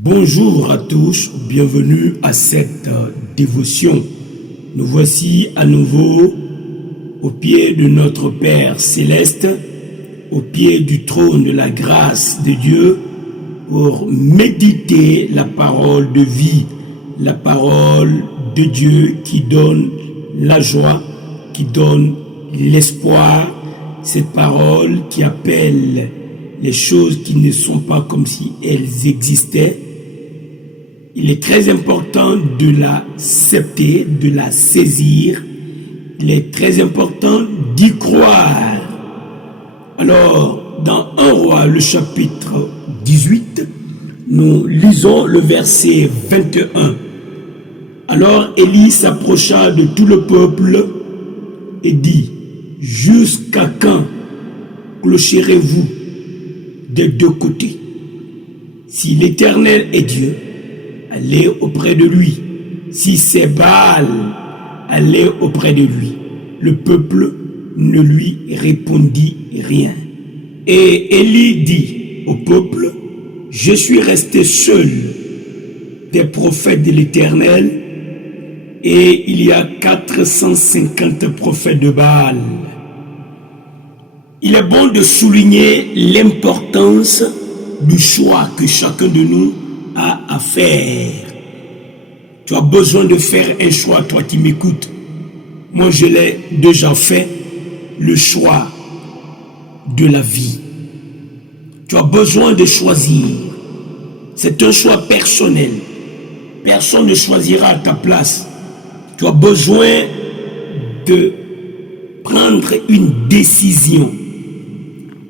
Bonjour à tous, bienvenue à cette dévotion. Nous voici à nouveau au pied de notre Père Céleste, au pied du trône de la grâce de Dieu, pour méditer la parole de vie, la parole de Dieu qui donne la joie, qui donne l'espoir, cette parole qui appelle les choses qui ne sont pas comme si elles existaient. Il est très important de l'accepter, de la saisir. Il est très important d'y croire. Alors, dans 1 Roi, le chapitre 18, nous lisons le verset 21. Alors Élie s'approcha de tout le peuple et dit: jusqu'à quand clocherez-vous des deux côtés? Si l'Éternel est Dieu, allez auprès de lui. Si c'est Baal, allez auprès de lui. Le peuple ne lui répondit rien. Et Élie dit au peuple: je suis resté seul des prophètes de l'Éternel, et il y a 450 prophètes de Baal. Il est bon de souligner l'importance du choix que chacun de nous a à faire. Tu as besoin de faire un choix, toi qui m'écoutes. Moi, je l'ai déjà fait, le choix de la vie. Tu as besoin de choisir. C'est un choix personnel. Personne ne choisira à ta place. Tu as besoin de prendre une décision.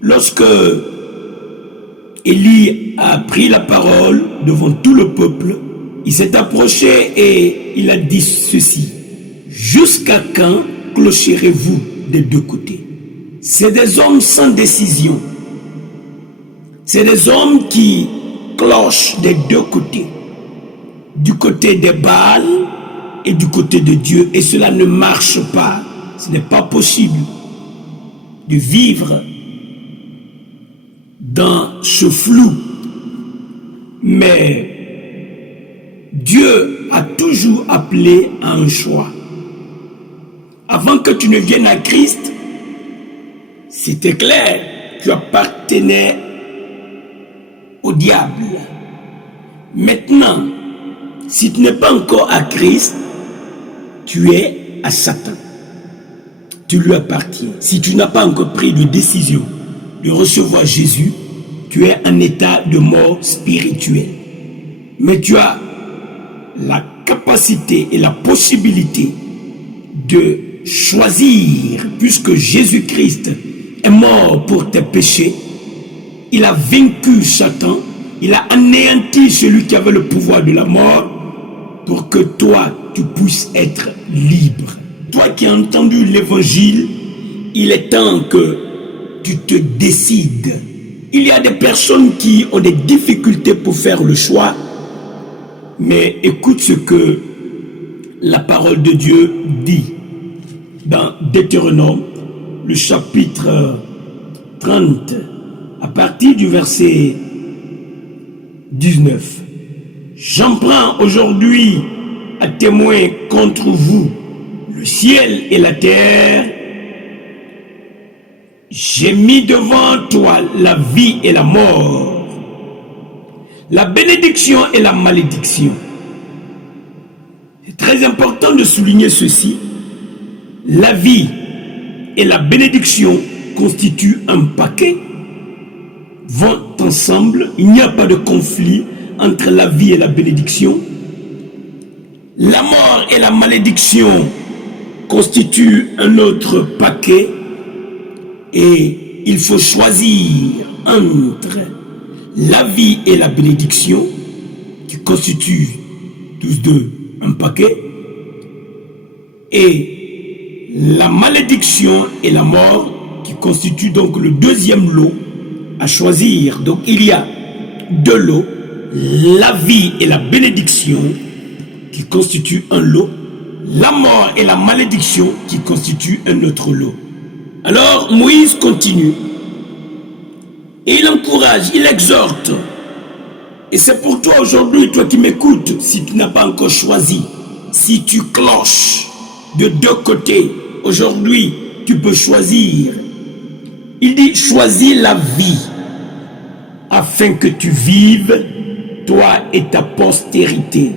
Lorsque Élie a pris la parole devant tout le peuple, il s'est approché et il a dit ceci: jusqu'à quand clocherez-vous des deux côtés? C'est des hommes sans décision. C'est des hommes qui clochent des deux côtés, du côté des Baal et du côté de Dieu, et cela ne marche pas. Ce n'est pas possible de vivre dans ce flou. Mais Dieu a toujours appelé à un choix. Avant que tu ne viennes à Christ, c'était clair, tu appartenais au diable. Maintenant, si tu n'es pas encore à Christ, tu es à Satan. Tu lui appartiens. Si tu n'as pas encore pris de décision de recevoir Jésus, tu es en état de mort spirituelle. Mais tu as la capacité et la possibilité de choisir, puisque Jésus-Christ est mort pour tes péchés. Il a vaincu Satan, il a anéanti celui qui avait le pouvoir de la mort, pour que toi, tu puisses être libre. Toi qui as entendu l'évangile, il est temps que tu te décides. Il y a des personnes qui ont des difficultés pour faire le choix, mais écoute ce que la parole de Dieu dit dans Deutéronome, le chapitre 30, à partir du verset 19. J'en prends aujourd'hui à témoin contre vous le ciel et la terre. J'ai mis devant toi la vie et la mort, la bénédiction et la malédiction. C'est très important de souligner ceci. La vie et la bénédiction constituent un paquet, vont ensemble. Il n'y a pas de conflit entre la vie et la bénédiction. La mort et la malédiction constituent un autre paquet. Et il faut choisir entre la vie et la bénédiction, qui constituent tous deux un paquet, et la malédiction et la mort, qui constituent donc le deuxième lot à choisir. Donc il y a deux lots, la vie et la bénédiction, qui constituent un lot, la mort et la malédiction, qui constituent un autre lot. Alors Moïse continue et il encourage, il exhorte Et c'est pour toi aujourd'hui, toi qui m'écoutes, si tu n'as pas encore choisi, si tu cloches de deux côtés, aujourd'hui, tu peux choisir. Il dit, choisis la vie, afin que tu vives, toi et ta postérité.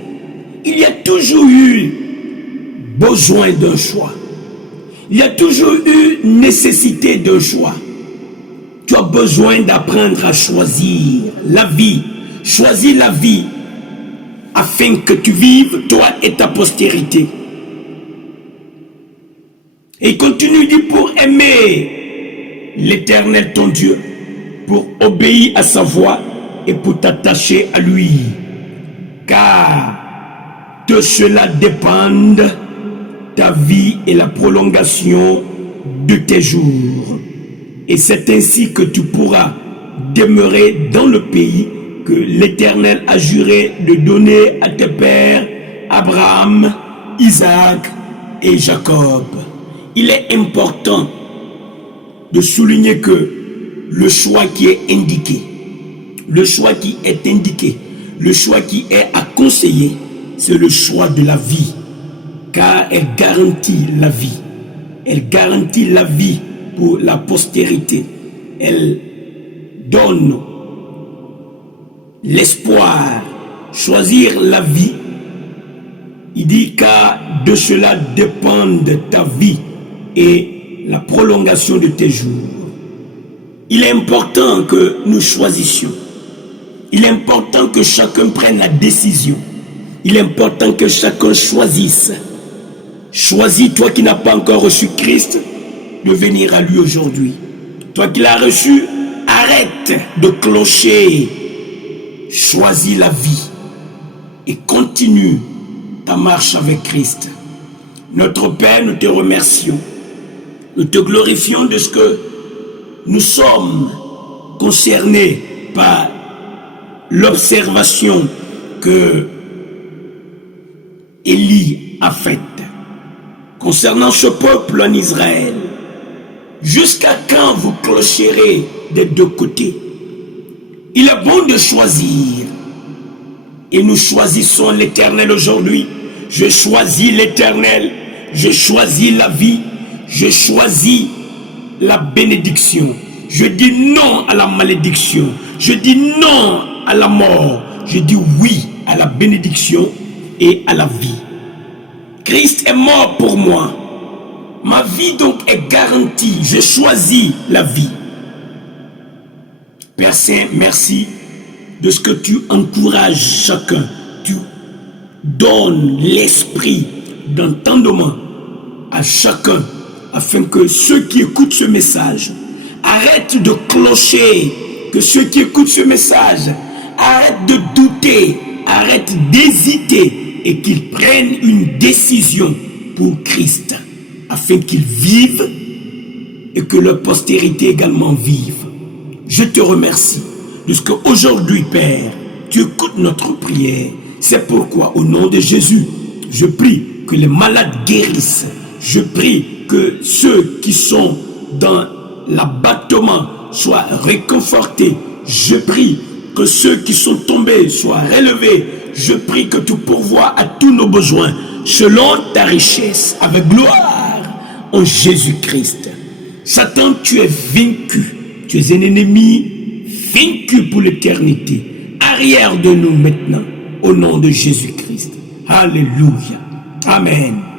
Il y a toujours eu besoin d'un choix. Il y a toujours eu nécessité d'un choix. Tu as besoin d'apprendre à choisir la vie. Choisis la vie afin que tu vives, toi et ta postérité. Et il continue, dit, pour aimer l'Éternel ton Dieu, pour obéir à sa voix et pour t'attacher à lui. Car de cela dépendent ta vie et la prolongation de tes jours. Et c'est ainsi que tu pourras demeurer dans le pays que l'Éternel a juré de donner à tes pères, Abraham, Isaac et Jacob. Il est important de souligner que le choix qui est indiqué, le choix qui est indiqué, le choix qui est à conseiller, c'est le choix de la vie, car elle garantit la vie. Elle garantit la vie pour la postérité. Elle donne l'espoir. Choisir la vie, il dit, car de cela dépendent ta vie et la prolongation de tes jours. Il est important que nous choisissions. Il est important que chacun prenne la décision. Il est important que chacun choisisse. Choisis, toi qui n'as pas encore reçu Christ, de venir à lui aujourd'hui. Toi qui l'as reçu, arrête de clocher. Choisis la vie et continue ta marche avec Christ. Notre Père, nous te remercions. Nous te glorifions de ce que nous sommes concernés par l'observation que Élie a faite concernant ce peuple en Israël. Jusqu'à quand vous clocherez des deux côtés? Il est bon de choisir. Et nous choisissons l'Éternel aujourd'hui. Je choisis l'Éternel. Je choisis la vie. Je choisis la bénédiction. Je dis non à la malédiction. Je dis non à la mort. Je dis oui à la bénédiction et à la vie. Christ est mort pour moi. Ma vie donc est garantie. Je choisis la vie. Père Saint, merci de ce que tu encourages chacun. Tu donnes l'esprit d'entendement à chacun afin que ceux qui écoutent ce message arrêtent de clocher, que ceux qui écoutent ce message arrêtent de douter, arrêtent d'hésiter et qu'ils prennent une décision pour Christ afin qu'ils vivent et que leur postérité également vive. Je te remercie de ce qu'aujourd'hui, Père, tu écoutes notre prière. C'est pourquoi, au nom de Jésus, je prie que les malades guérissent. Je prie que ceux qui sont dans l'abattement soient réconfortés. Je prie que ceux qui sont tombés soient relevés. Je prie que tu pourvoies à tous nos besoins selon ta richesse, avec gloire en Jésus-Christ. Satan, tu es vaincu. Tu es un ennemi vaincu pour l'éternité. Arrière de nous maintenant, au nom de Jésus-Christ. Alléluia. Amen.